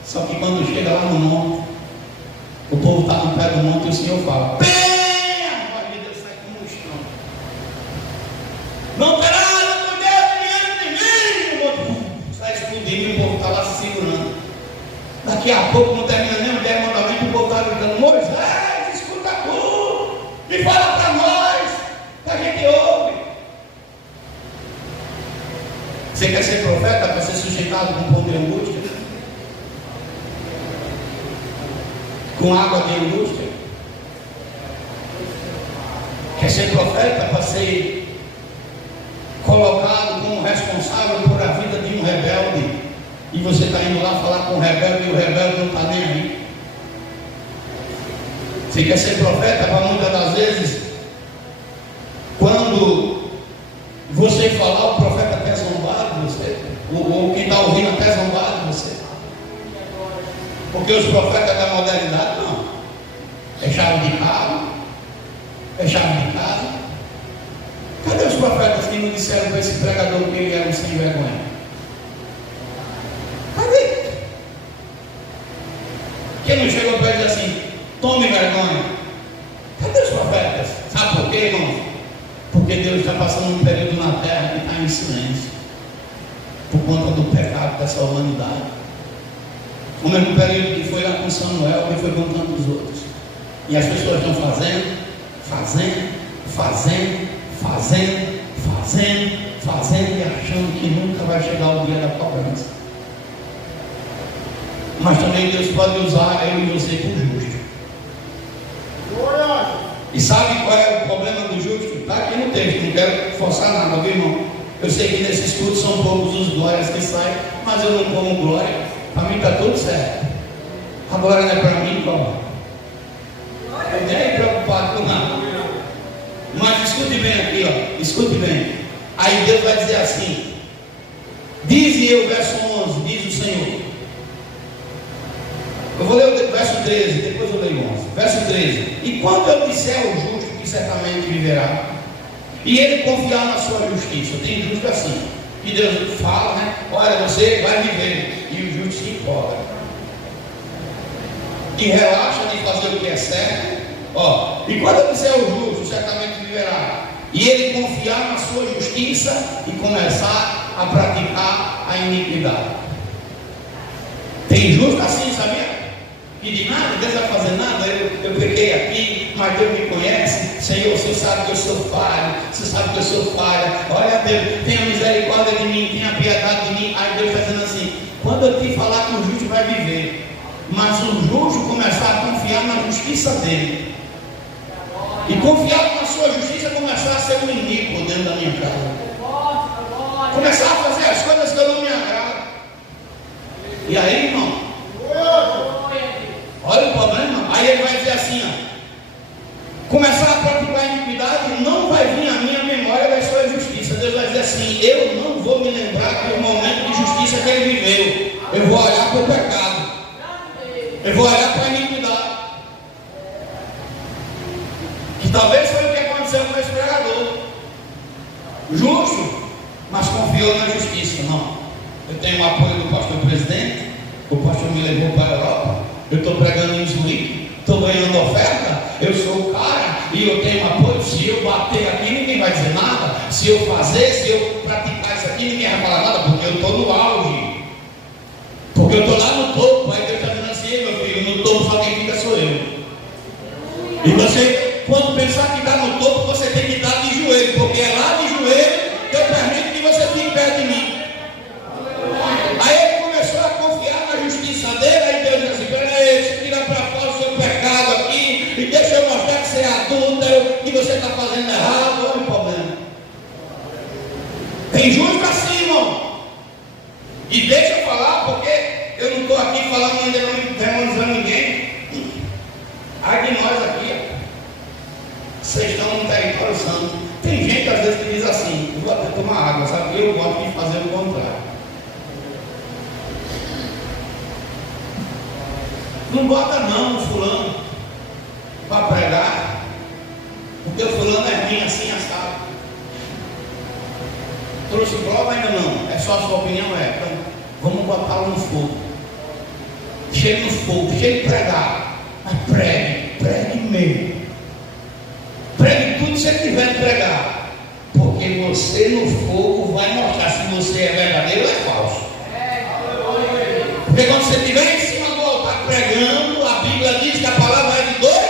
Só que quando chega lá no monte, o povo está no pé do monte e o Senhor fala: bem, a voz de Deus sai como um estrondo. Não terá diante de mim. O monte sai explodindo e o povo está lá se segurando. Daqui a pouco, não termina nem o 10 mandamentos, o povo está gritando: Moisés, escuta tudo, e fala para nós, que a gente ouve. Você quer ser profeta para ser sujeitado com pão de angústia? Com água de angústia? Quer ser profeta para ser colocado como responsável por a vida de um rebelde? E você está indo lá falar com o rebelde e o rebelde não está nem aí. Você quer ser profeta para muitas das vezes, quando você falar, o profeta até zombar de você, ou quem está ouvindo até zombar de você. Porque os profetas da modernidade não. É chave de carro, é chave de casa. Cadê os profetas que não disseram para esse pregador que ele era um sem vergonha? Quem não chegou para ele assim: tome vergonha? Cadê os profetas? Sabe por quê, irmão? Porque Deus está passando um período na terra que está em silêncio, por conta do pecado dessa humanidade. O mesmo período que foi lá com Samuel e foi com tantos outros. E as pessoas estão fazendo e achando que nunca vai chegar o dia da cobrança. Mas também Deus pode usar eu e você por justo. E sabe qual é o problema do justo? Está aqui no texto, não quero forçar nada, viu, irmão? Eu sei que nesses cultos são poucos os glórias que saem, mas eu não como glória. Para mim está tudo certo. A glória não é para mim, como? Eu nem preocupado com nada. Mas escute bem aqui, ó. Escute bem. Aí Deus vai dizer assim: diz eu, verso 11, diz o Senhor. Eu vou ler o verso 13, depois eu leio 11. Verso 13: e quando eu disser ao justo que certamente viverá, e ele confiar na sua justiça. Tem justo assim, que Deus fala, né? Olha, você vai viver, e o justo se empolga e relaxa de fazer fazer o que é certo. E quando ele disser o justo, certamente viverá. E ele confiar na sua justiça e começar a praticar a iniquidade. Tem justo assim, sabia? Que de nada, Deus vai fazer nada. Eu pequei aqui, mas Deus me conhece. Senhor, você sabe que eu sou falho. Você sabe que eu sou falha. Olha, Deus, tenha misericórdia de mim, tenha piedade de mim. Aí Deus está dizendo assim: quando eu te falar que o justo vai viver, mas o justo começar a confiar na justiça dele, e confiar na sua justiça, começar a ser um iníquo dentro da minha casa, começar a fazer as coisas que eu não me agrado. E aí, irmão, olha o problema. Aí ele vai dizer assim, começar a praticar a iniquidade, não vai vir à minha memória da sua justiça. Deus vai dizer assim: eu não vou me lembrar do momento de justiça que ele viveu. Eu vou olhar para o pecado, eu vou olhar para a iniquidade, que talvez foi o que aconteceu com esse pregador, justo, mas confiou na justiça. Não, eu tenho o apoio do pastor presidente, o pastor me levou para a Europa, eu estou pregando em Zurique, estou ganhando oferta, eu sou o cara e eu tenho apoio. Se eu bater aqui, ninguém vai dizer nada. Se eu fazer, se eu praticar isso aqui, ninguém vai falar nada, porque eu estou no auge, porque eu estou lá no topo. Aí Deus está dizendo assim: meu filho, no topo só quem fica sou eu. E você, quando pensar que está no topo, você tem que estar de joelho, porque é lá de joelho que eu permito que você fique perto de mim. Aí ele começou a confiar na justiça dele. Aí Deus disse assim: peraí, você tira para fora o seu pecado aqui e deixa eu mostrar que você é adúltero, que você está fazendo errado. Olha o problema. Tem justo assim, irmão. E deixa eu falar, porque eu não estou aqui falando ainda, não demonizando ninguém. Ai de nós aqui, vocês estão no território santo. Tem gente às vezes que diz assim: eu vou até tomar água, sabe? Eu gosto de fazer o contrário. Não bota não o fulano para pregar, porque o fulano é ruim assim, assado. Trouxe prova ainda não, é só a sua opinião, então vamos botá-lo no fogo. Deixa ele no fogo, deixa ele pregar. Mas pregue mesmo. Pregue tudo que você tiver de pregar, porque você no fogo vai mostrar se você é verdadeiro ou é falso. Porque quando você estiver em cima do altar pregando, a Bíblia diz que a palavra é de dois,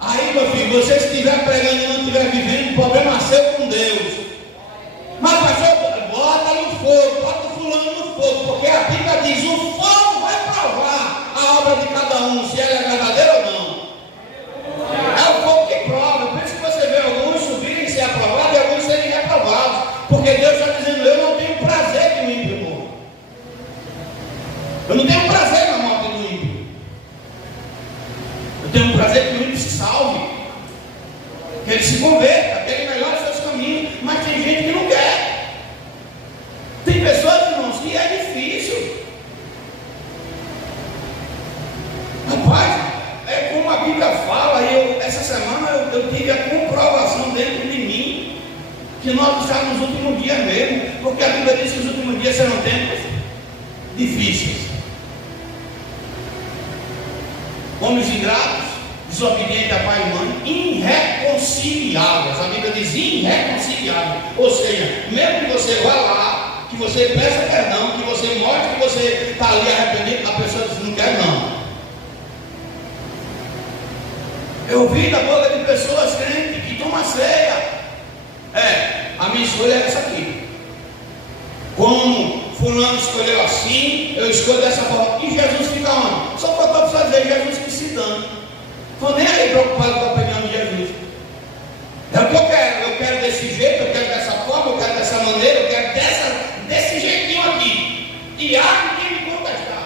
aí meu filho, você estiver pregando e não estiver vivendo, o problema é seu com Deus. Mas pastor, bota no fogo, bota o fulano no fogo, porque a Bíblia diz: o fogo vai provar a obra de cada um, se ela é verdadeira ou não. É o fogo que prova. Por isso que você vê alguns subirem e ser aprovados e alguns serem reprovados, porque Deus está dizendo: eu não tenho prazer que o ímpio morra. Eu não tenho prazer na morte do ímpio. Eu tenho prazer que o ímpio se salve, que ele se converta, que ele melhore seus caminhos. Mas tem gente que não quer. Tem pessoas, irmãos, que é difícil. Rapaz, é como a Bíblia fala, e essa semana eu tive a comprovação dentro de mim que nós estamos nos últimos dias mesmo, porque a Bíblia diz que os últimos dias serão tempos difíceis. Homens ingratos, desobedientes a pai e mãe, irreconciliáveis. A Bíblia diz irreconciliáveis. Ou seja, mesmo que você vá lá, que você peça perdão, que você mostre que você está ali arrependido, a pessoa diz: não quer não. Eu ouvi da boca de pessoas crentes que tomam ceia. A minha escolha é essa aqui. Como fulano escolheu assim, eu escolho dessa forma. E Jesus fica onde? Só faltou para dizer: Jesus que se dane. Estou nem aí preocupado com a opinião de Jesus. É o que eu quero. Eu quero desse jeito, eu quero dessa forma, eu quero dessa maneira, eu quero desse jeitinho aqui. E há quem me contestar.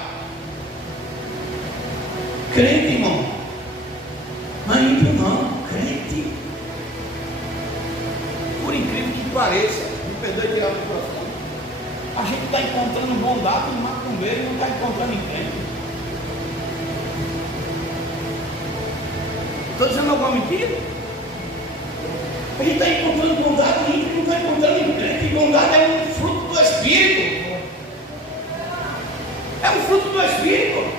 Crente, irmão. Não é ímpio não, crente. Por incrível que pareça, me perdoe tirar o microfone, a gente está encontrando bondade no macumbeiro e não está encontrando em crente. Estou dizendo alguma mentira? A gente está encontrando bondade em ímpio e não está encontrando em crente. E bondade é um fruto do Espírito. É um fruto do Espírito.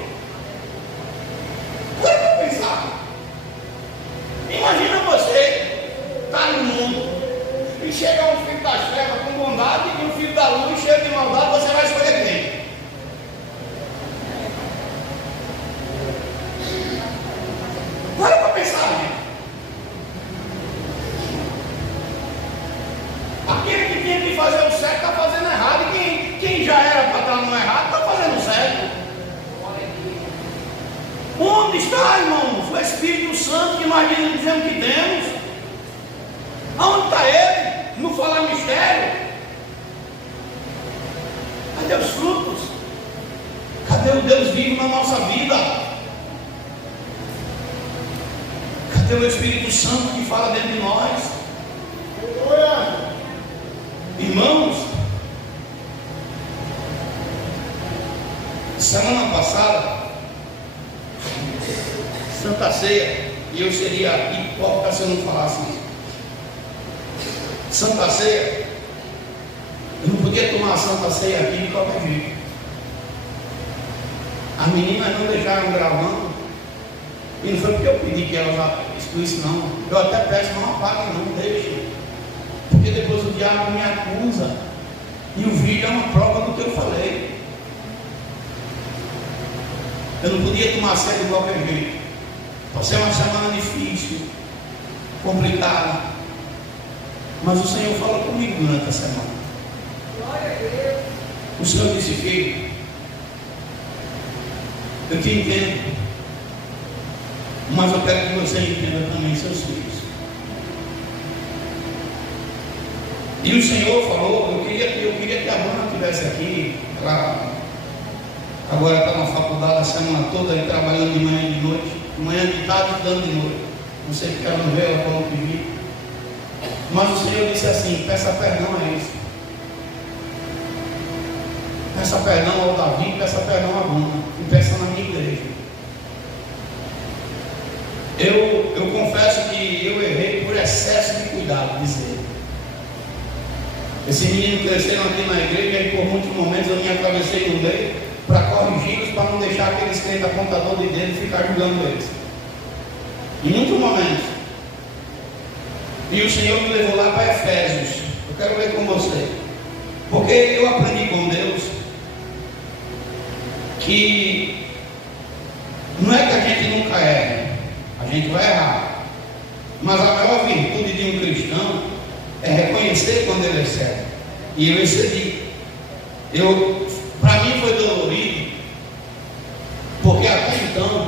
Para para pensar. Imagina você estar no mundo e chega um filho das trevas com bondade e um filho da luz cheio de maldade, você vai escolher quem? Para pensar, gente. Aquele que tinha que fazer o certo está fazendo errado, e quem já era para estar no errado está fazendo o certo. Onde está, irmãos, o Espírito Santo que nós dizemos que temos? Aonde está ele? Não falar mistério? Cadê os frutos? Cadê o Deus vivo na nossa vida? Cadê o Espírito Santo que fala dentro de nós? Irmãos, semana passada, Santa Ceia, e eu seria hipócrita se eu não falasse isso. Santa Ceia, eu não podia tomar a Santa Ceia aqui de qualquer jeito. As meninas não deixaram gravando, e não foi porque eu pedi que elas excluíssem, não. Eu até peço, não apaguem, não deixem, porque depois o diabo me acusa, e o vídeo é uma prova do que eu falei. Eu não podia tomar ceia de qualquer jeito. Pode ser uma semana difícil, complicada, mas o Senhor falou comigo durante a semana. Glória a Deus. O Senhor disse: filho, eu te entendo, mas eu quero que você entenda também seus filhos. E o Senhor falou: eu queria que a Bruna estivesse aqui. Ela agora está na faculdade a semana toda, aí trabalhando de manhã e de noite, de manhã de tarde e dando de noite. Não sei porque ela não veio, ela falou que vi. Mas o Senhor disse assim: peça perdão a eles. Peça perdão ao Davi, peça perdão à Bruna, e peça na minha igreja. Eu confesso que eu errei por excesso de cuidado, dizer. Esses meninos cresceram aqui na igreja e por muitos momentos eu me atravessei no meio para corrigi-los, para não deixar aqueles crentes apontador de dedo ficar julgando eles. Em muitos momentos. E o Senhor me levou lá para Efésios. Eu quero ler com você. Porque eu aprendi com Deus que não é que a gente nunca erra, a gente vai errar. Mas a maior virtude de um cristão é reconhecer quando ele excede. E eu excedi. Para mim foi dolorido, porque até então,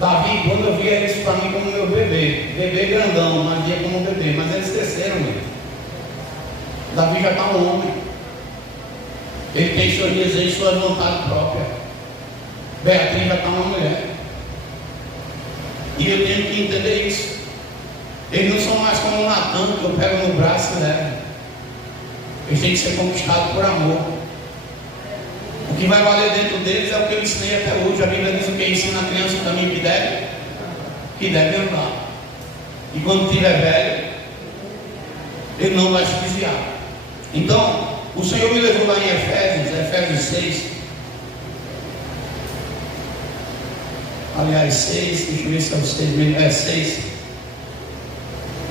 Davi, quando eu via eles para mim como meu bebê grandão, mas via como bebê, mas eles cresceram mesmo. Davi já está um homem, ele tem seus desejos, sua vontade própria. Beatriz já está uma mulher, e eu tenho que entender isso. Eles não são mais como o Natan, que eu pego no braço e levo. Eles têm que ser conquistados por amor. O que vai valer dentro deles é o que eu ensinei até hoje. A Bíblia diz: o que ensina a criança o caminho que deve andar. E quando estiver velho, ele não vai se desviar. Então, o Senhor me levou lá em Efésios 6. Aliás, 6, deixa eu ver se é o 6 mesmo. 6.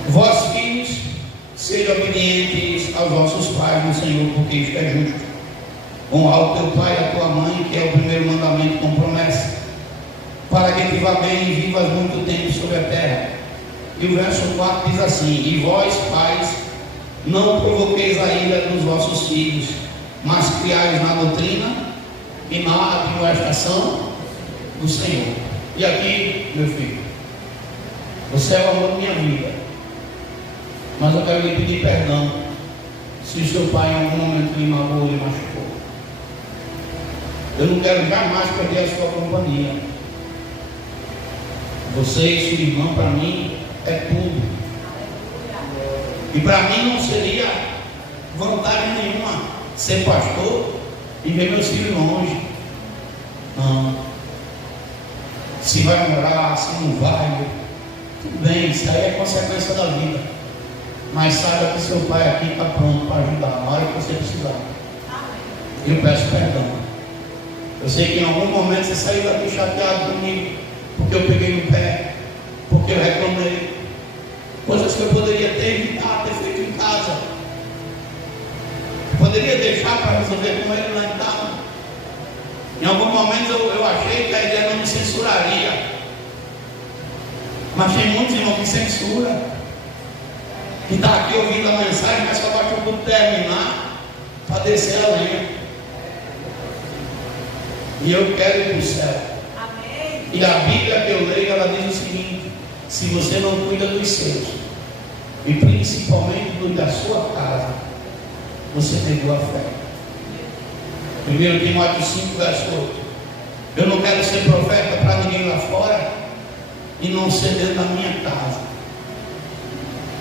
Vós, filhos, sejam obedientes aos vossos pais no Senhor, porque isto é justo. Honrar o teu pai e a tua mãe, que é o primeiro mandamento com promessa, para que te vá bem e vivas muito tempo sobre a terra. E o verso 4 diz assim: e vós, pais, não provoqueis a ira dos vossos filhos, mas criais na doutrina e na admoestação do Senhor. E aqui, meu filho, você é o amor da minha vida, mas eu quero lhe pedir perdão se o seu pai em algum momento lhe magoou, lhe machucou. Eu não quero jamais perder a sua companhia. Você e sua irmã, para mim, é tudo. E para mim não seria vantagem nenhuma ser pastor e ver meus filhos longe. Não. Se vai morar, se não vai, tudo bem, isso aí é consequência da vida. Mas saiba que seu pai aqui está pronto para ajudar na hora que você precisar. E eu peço perdão. Eu sei que em algum momento você saiu daqui chateado comigo, porque eu peguei no pé, porque eu reclamei. Coisas que eu poderia ter evitado, ter feito em casa. Eu poderia deixar para resolver com ele lá em casa. Em algum momento eu achei que a ideia não me censuraria. Mas tem muitos irmãos que censura, que está aqui ouvindo a mensagem, mas só vai para o culto terminar para descer a lenha. E eu quero ir para o céu. Amém. E a Bíblia que eu leio, ela diz o seguinte: se você não cuida dos seus, e principalmente do da sua casa, você negou a fé. 1 Timóteo 5, verso 8. Eu não quero ser profeta para ninguém lá fora e não ser dentro da minha casa.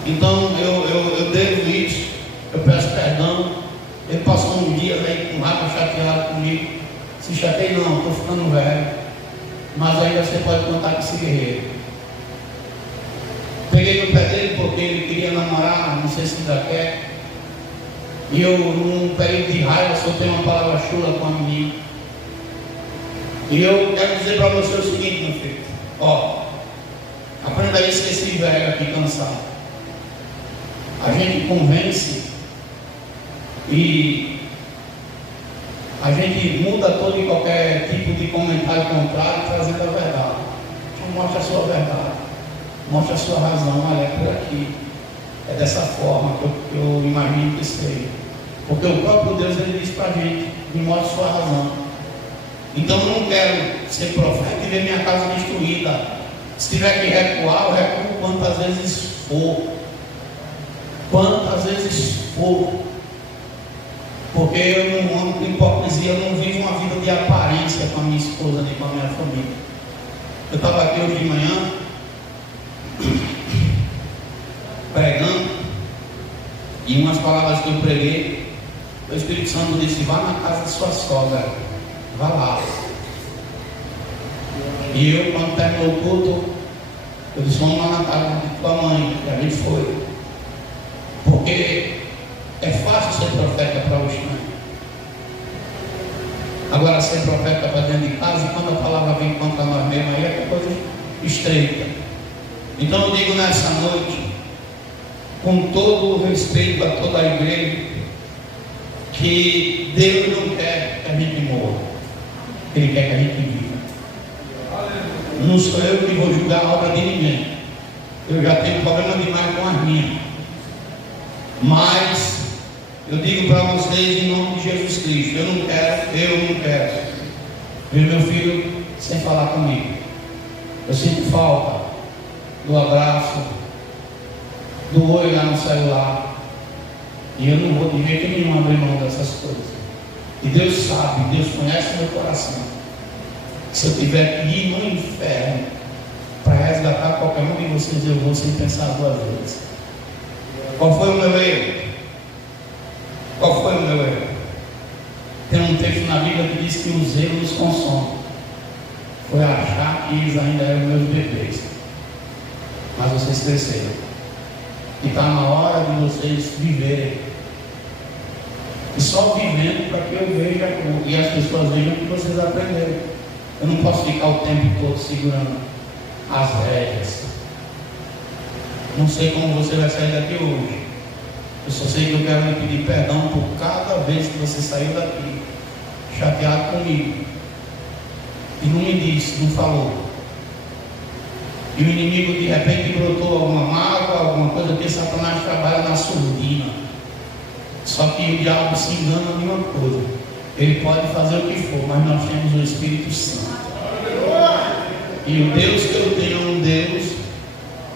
Então eu devo isso. Eu peço perdão. Ele passou um dia aí com raiva, chateado comigo. Se chatei não, estou ficando velho. Mas ainda você pode contar com esse guerreiro. Peguei no pé dele porque ele queria namorar, não sei se ainda quer. E eu, num período de raiva, soltei uma palavra chula com a menina. E eu quero dizer para você o seguinte, meu filho. Ó, aprenda a esquecer velho aqui cansado. A gente convence e a gente muda todo e qualquer tipo de comentário contrário, trazendo a verdade. Então mostra a sua verdade, mostra a sua razão. Olha, é por aqui, é dessa forma que eu imagino que seja. Porque o próprio Deus, ele diz para a gente: me mostra a sua razão. Então eu não quero ser profeta e ver minha casa destruída. Se tiver que recuar, eu recuo quantas vezes for. Quantas vezes for. Porque eu não ando com hipocrisia, eu não vivo uma vida de aparência com a minha esposa nem com a minha família. Eu estava aqui hoje de manhã pregando, e umas palavras que eu preguei, o Espírito Santo disse: vá na casa de sua sogra, vá lá. E eu, quando terminou o culto, eu disse: vamos lá na casa de tua mãe. E a gente foi. Porque é fácil ser profeta para o estranho. Agora, ser profeta para dentro de casa, quando a palavra vem contra nós mesmos, aí é coisa estreita. Então eu digo nessa noite, com todo o respeito a toda a igreja, que Deus não quer que a gente morra, Ele quer que a gente viva. Não sou eu que vou julgar a obra de ninguém. Eu já tenho problema demais com as minhas. Mas eu digo para vocês, em nome de Jesus Cristo, eu não quero ver meu filho sem falar comigo. Eu sinto falta do abraço, do oi lá no celular. E eu não vou de jeito nenhum abrir mão dessas coisas. E Deus sabe, Deus conhece meu coração. Se eu tiver que ir no inferno para resgatar qualquer um de vocês, eu vou sem pensar duas vezes. Qual foi o meu erro? Qual foi o meu erro? Tem um texto na Bíblia que diz que os erros nos consomem. Foi achar que eles ainda eram meus bebês. Mas vocês cresceram. E está na hora de vocês viverem. E só vivendo para que eu veja e as pessoas vejam que vocês aprenderam. Eu não posso ficar o tempo todo segurando as rédeas. Não sei como você vai sair daqui hoje. Eu só sei que eu quero lhe pedir perdão por cada vez que você saiu daqui chateado comigo e não me disse, não falou. E o inimigo de repente brotou alguma mágoa, alguma coisa, porque Satanás trabalha na surdina. Só que o diabo se engana de uma coisa: ele pode fazer o que for, mas nós temos o Espírito Santo. E o Deus que eu tenho é um Deus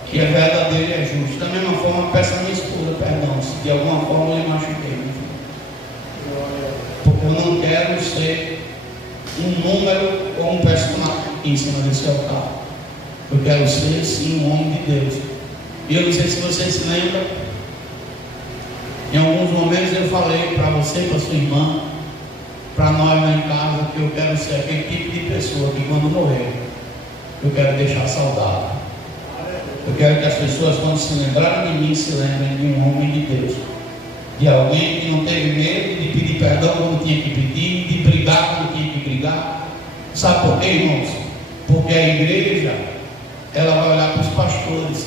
que é verdadeiro e é justo. Da mesma forma, peço a minha esposa perdão se de alguma forma eu lhe machuquei. Porque eu não quero ser um número ou um personagem em cima desse altar. Eu quero ser sim um homem de Deus. E eu não sei se você se lembra, em alguns momentos eu falei para você, para sua irmã, para nós lá em casa, que eu quero ser aquele tipo de pessoa que quando morrer, eu quero deixar saudade. Eu quero que as pessoas, quando se lembrarem de mim, se lembrem de um homem de Deus, de alguém que não teve medo de pedir perdão quando tinha que pedir, Sabe por quê, irmãos? Porque a igreja, ela vai olhar para os pastores,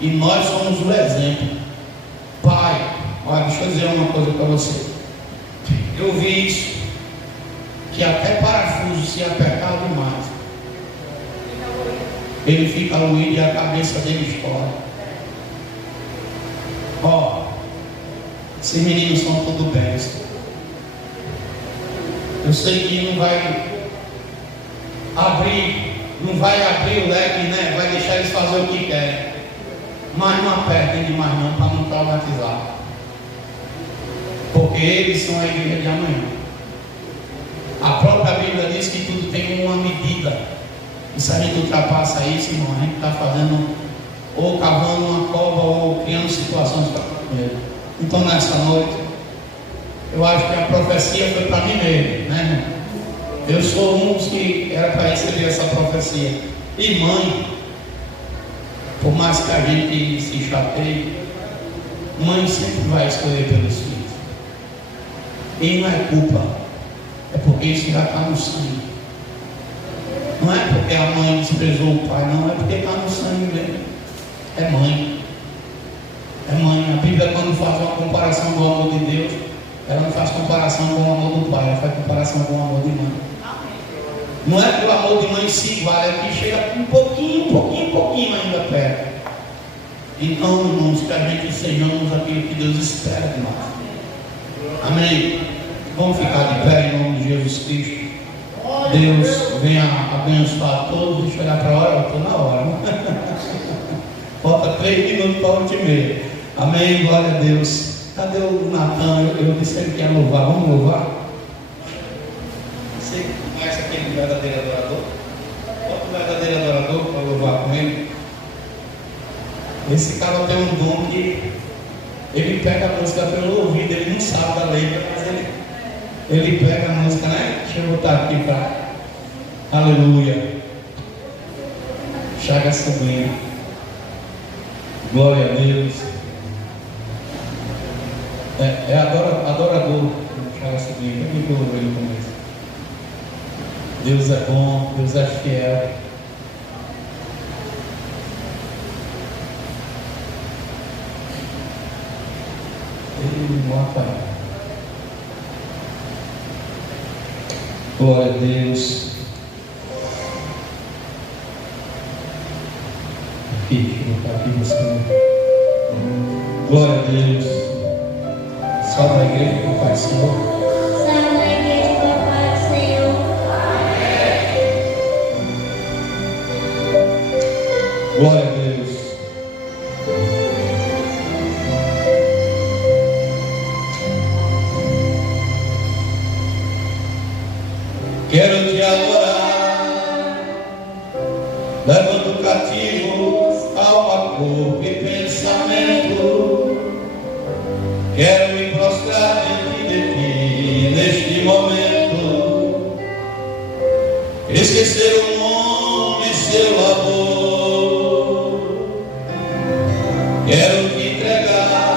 e nós somos o exemplo. Pai, olha, deixa eu dizer uma coisa para você. Eu vi isso, que até parafuso, se apertar demais, ele fica ruído e a cabeça dele estoura. Ó, esses meninos são tudo bens. Eu sei que não vai abrir o leque, né? Vai deixar eles fazer o que querem. Mas não apertem demais não, para não traumatizar. Porque eles são a igreja de amanhã. A própria Bíblia diz que tudo tem uma medida. E se a gente ultrapassa isso, irmão, a gente está fazendo, ou cavando uma cova, ou criando situações para comer. Então nessa noite, eu acho que a profecia foi para mim mesmo, né, irmão? Eu sou um dos que era para receber essa profecia. E mãe, por mais que a gente se chateie, mãe sempre vai escolher pelos filhos. E não é culpa, é porque isso já está no sangue. Não é porque a mãe desprezou o pai, não, é porque está no sangue mesmo. É mãe. É mãe. A Bíblia, quando faz uma comparação do amor de Deus, ela não faz comparação com o amor do pai, ela faz comparação com o amor de mãe. Não é que o amor de mãe se iguala, é que chega um pouquinho ainda perto. Então, irmãos, que a gente sejamos aquilo que Deus espera de nós. Amém? Vamos ficar de pé em nome de Jesus Cristo. Deus venha abençoar todos. Deixa eu olhar para a hora, eu estou na hora. Falta 3 minutos para a 8h30. Amém, glória a Deus. Cadê o Natan? Eu disse que ele quer louvar. Vamos louvar? Você conhece aquele verdadeiro adorador? Bota o verdadeiro adorador para louvar com ele. Esse cara tem um dom que ele pega a música pelo ouvido, ele não sabe da letra, mas ele pega a música, né? Deixa eu botar aqui para aleluia. Chaga Sobrinha. Glória a Deus. É adorador. Chaga Sobrinha. Eu que eu louvei no começo. Deus é bom, Deus é fiel. Glória a Deus. Aqui, deixa eu botar aqui você. Glória a Deus. Salve a igreja com o Pai Senhor. Salve a igreja com o Pai Senhor. Glória a Deus. Quero te adorar, levando cativos alma, corpo e pensamento. Quero me prostrar diante de ti neste momento, esquecer o nome e seu amor. Quero te entregar,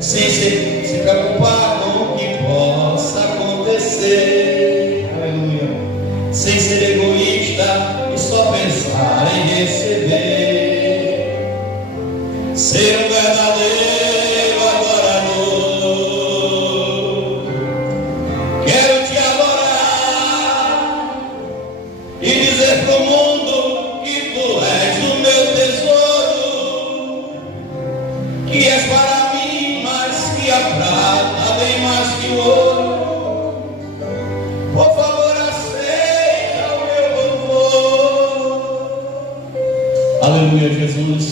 sem se preocupar com o que possa acontecer, aleluia, sem ser egoísta e só pensar em receber, ser um verdadeiro adorador. Quero te adorar e dizer pro mundo que tu és o meu tesouro, que és para mim mais que a prata, bem mais que o ouro. Por favor, aceita o meu louvor. Aleluia, Jesus.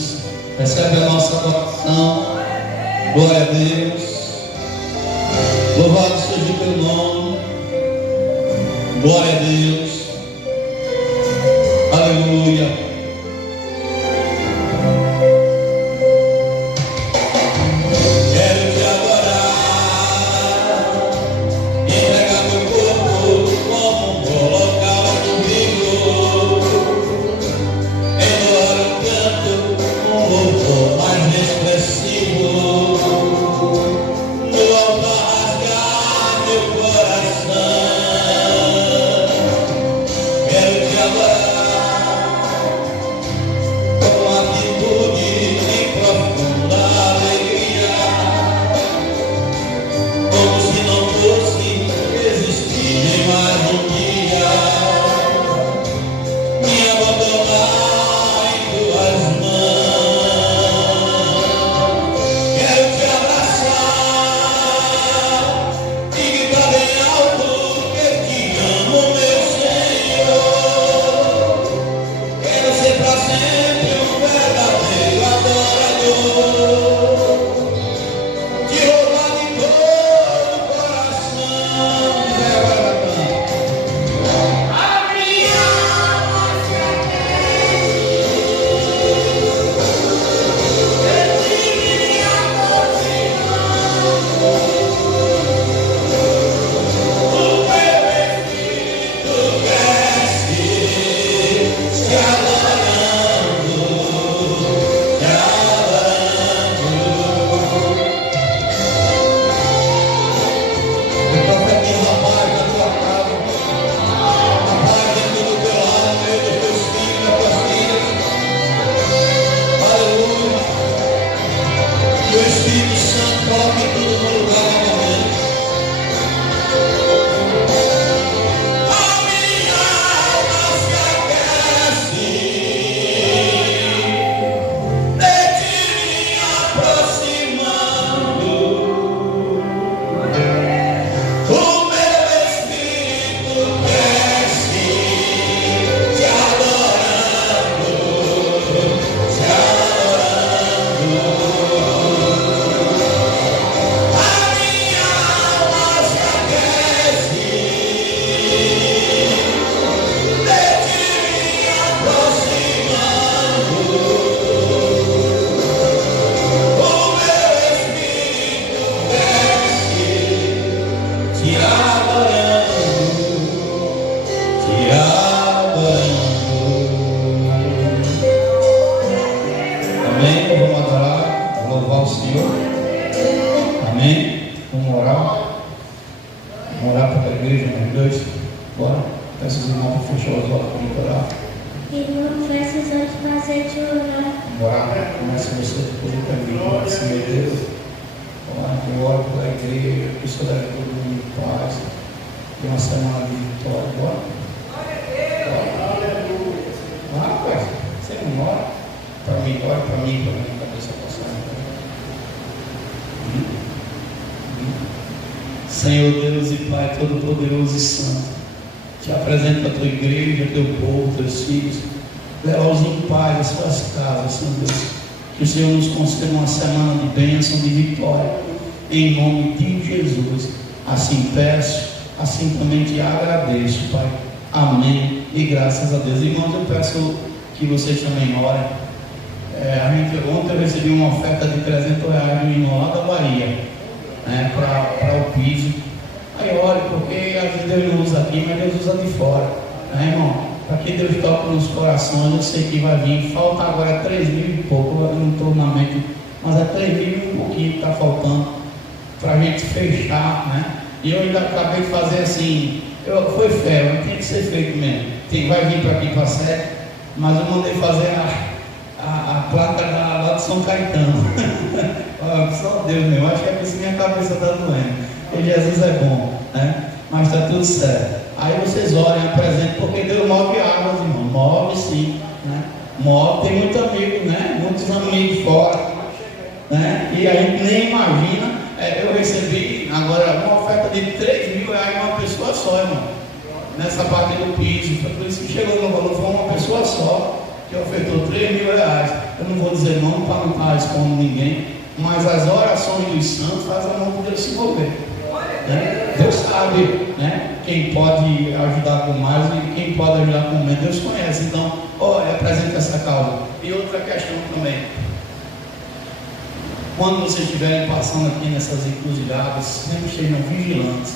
Recebe a nossa adoração. Glória a Deus. Louvado seja o teu nome. Glória a Deus. Aleluia. orar pela igreja, nós dois? Bora. Peço os irmãos para fechar os olhos para orar. Irmão, peço os olhos para a gente orar. Bora. Começa você depois do caminho. Assim, meu Deus. Eu oro pela igreja, que o Senhor deve todo mundo em paz. Tem uma semana de vitória. Bora. Pai. Você não ora para mim, ora para mim, para minha cabeça passar. Senhor Deus e Pai Todo-Poderoso e Santo, te apresento a tua igreja, teu povo, teus filhos, leva-os em paz às suas casas, Senhor Deus. Que o Senhor nos conceda uma semana de bênção, de vitória, em nome de Jesus. Assim peço, assim também te agradeço, Pai. Amém. E graças a Deus. Irmãos, eu peço que vocês também orem. Ontem eu recebi uma oferta de R$300 de um irmão lá da Bahia, para o piso. Aí ore, porque às vezes Deus não usa aqui, mas Deus usa de fora, irmão? Para que Deus toque nos corações, eu sei que vai vir. Falta agora 3 mil e pouco, eu não estou na mente, mas é 3 mil e um pouquinho que está faltando para a gente fechar, E eu ainda acabei de fazer assim, foi fé, tem que ser feito mesmo. Vai vir para aqui para a sede, mas eu mandei fazer a placa lá de São Caetano. Só Deus mesmo, acho que é por isso que minha cabeça está doendo. Porque Jesus é bom, mas está tudo certo. Aí vocês orem, apresentem, porque Deus move águas, irmão. Move sim, Move, tem muito amigo, muitos amigos fora, E a gente nem imagina. Eu recebi agora uma oferta de R$3 mil uma pessoa só, irmão. Nessa parte do piso, foi por isso que chegou no valor, foi uma pessoa só que ofertou R$3 mil. Eu não vou dizer nome para não estar expondo ninguém, mas as orações dos santos fazem a mão de Deus se mover. Deus sabe, quem pode ajudar com mais e quem pode ajudar com menos. Deus conhece, então, apresenta essa causa. E outra questão também. Quando vocês estiverem passando aqui nessas encruzilhadas, sempre estejam vigilantes.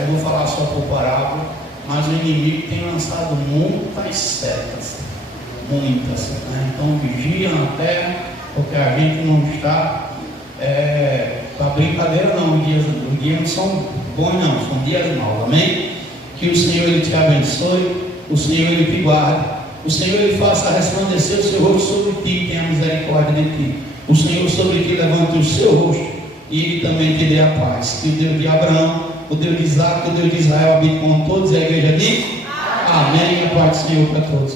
Eu vou falar só por parábola, mas o inimigo tem lançado muitas setas, muitas. Então vigiem na terra, porque a gente não está para brincadeira não. Os dias não são bons não, são dias maus, amém? Que o Senhor Ele te abençoe, o Senhor Ele te guarde, o Senhor Ele faça resplandecer o seu rosto sobre ti e tenha misericórdia de ti. O Senhor sobre ti levante o seu rosto e Ele também te dê a paz. Que o Deus de Abraão, o Deus de Isaac, o Deus de Israel habite com todos. E a igreja diz amém. A paz do Senhor para todos.